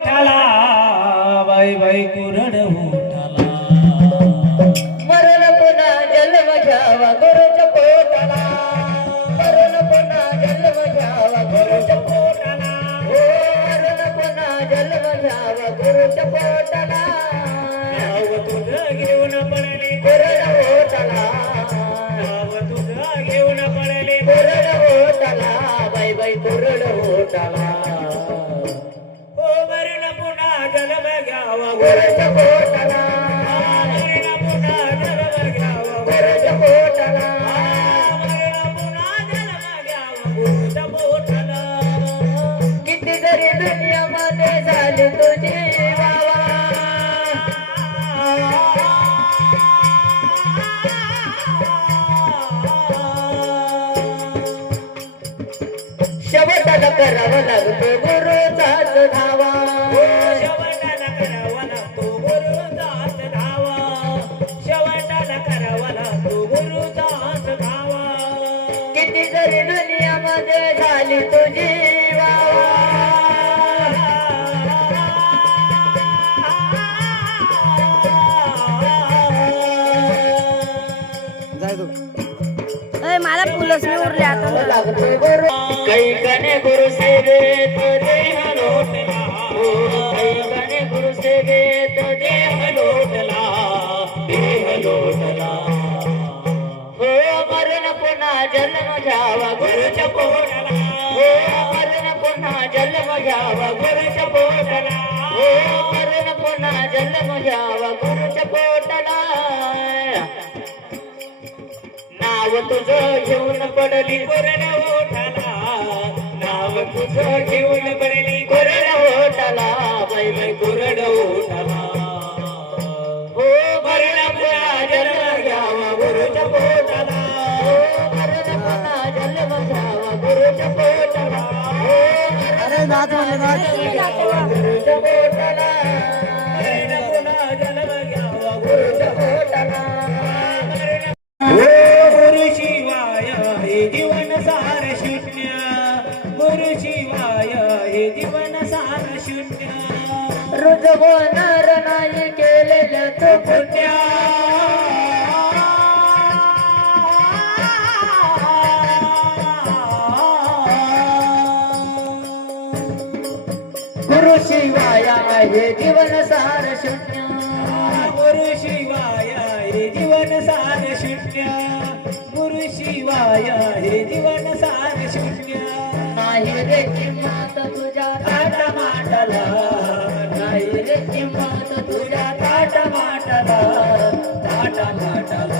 उठाला बाई बाई कुरड उठाला मरण पुन्हा जन्म घ्यावा गुरुच्या पोटाला मरण पुन्हा जन्म घ्यावा गुरुच्या पोटाला हो मरण पुन्हा जन्म घ्यावा गुरुच्या पोटाला नाव तुझं घेऊन पडले कुरड होटाला नाव तुझं घेऊन पडले कुरड होटाला बाई बाई कुरड होटाला हो मरण पुन्हा जन्म घ्यावा गुरुच्या पोटाला मरण पुन्हा जन्म घ्यावा गुरुच्या पोटाला मरण पुन्हा जन्म घ्यावा गुरुच्या पोटाला किती जरी दुनियामध्ये झाली तुझी वावा शेवटाला करावं लागतो गुरुचाच धावा शेवटाला करावा लागतो गुरुचाच धावा शेवटाला करावा लागतो गुरुचाच धावा किती जरी दुनियामध्ये झाली तुझी वावा मला फुलच नाही उरले आता लागतो गुरु कैकने गुरु सेवेत देह लोटला हो कैकने गुरु सेवेत देह लोटला हो मरण पुन्हा जन्म घ्यावा गुरुच्या पोटाला हो मरण पुन्हा जन्म घ्यावा गुरुच्या पोटाला हो मरण पुन्हा जन्म घ्यावा गुरुच्या पोटाला नाव तुझं घेऊन पडली कोरड ओठाला नाव तुझं घेऊन पडली कोरड होटाला बाई बाई कोरड होटाला हो मरण पुन्हा जन्म घ्यावा गुरुच्या पोटाला हो मरण पुन्हा जन्म घ्यावा गुरुच्या पोटाला हो अरे नाच म्हणले नाच गुरुच्या पोटाला मरण पुन्हा जन्म घ्यावा गुरुच्या पोटाला गुरु शिवाय हे जीवन सार शून्य गुरु शिवाय हे जीवन सार शून्य रुजवणार नाही केलेलं तो पुण्य गुरु शिवाय आहे जीवन सार शून्य गुरु शिवाय हे जीवन सार शून्य गुरु शिवाय हे जीवन सार शून्य नाही रे किंमत तुझ्या ताट माटला नाही रे किंमत तुझ्या ताट माटला ताट माटला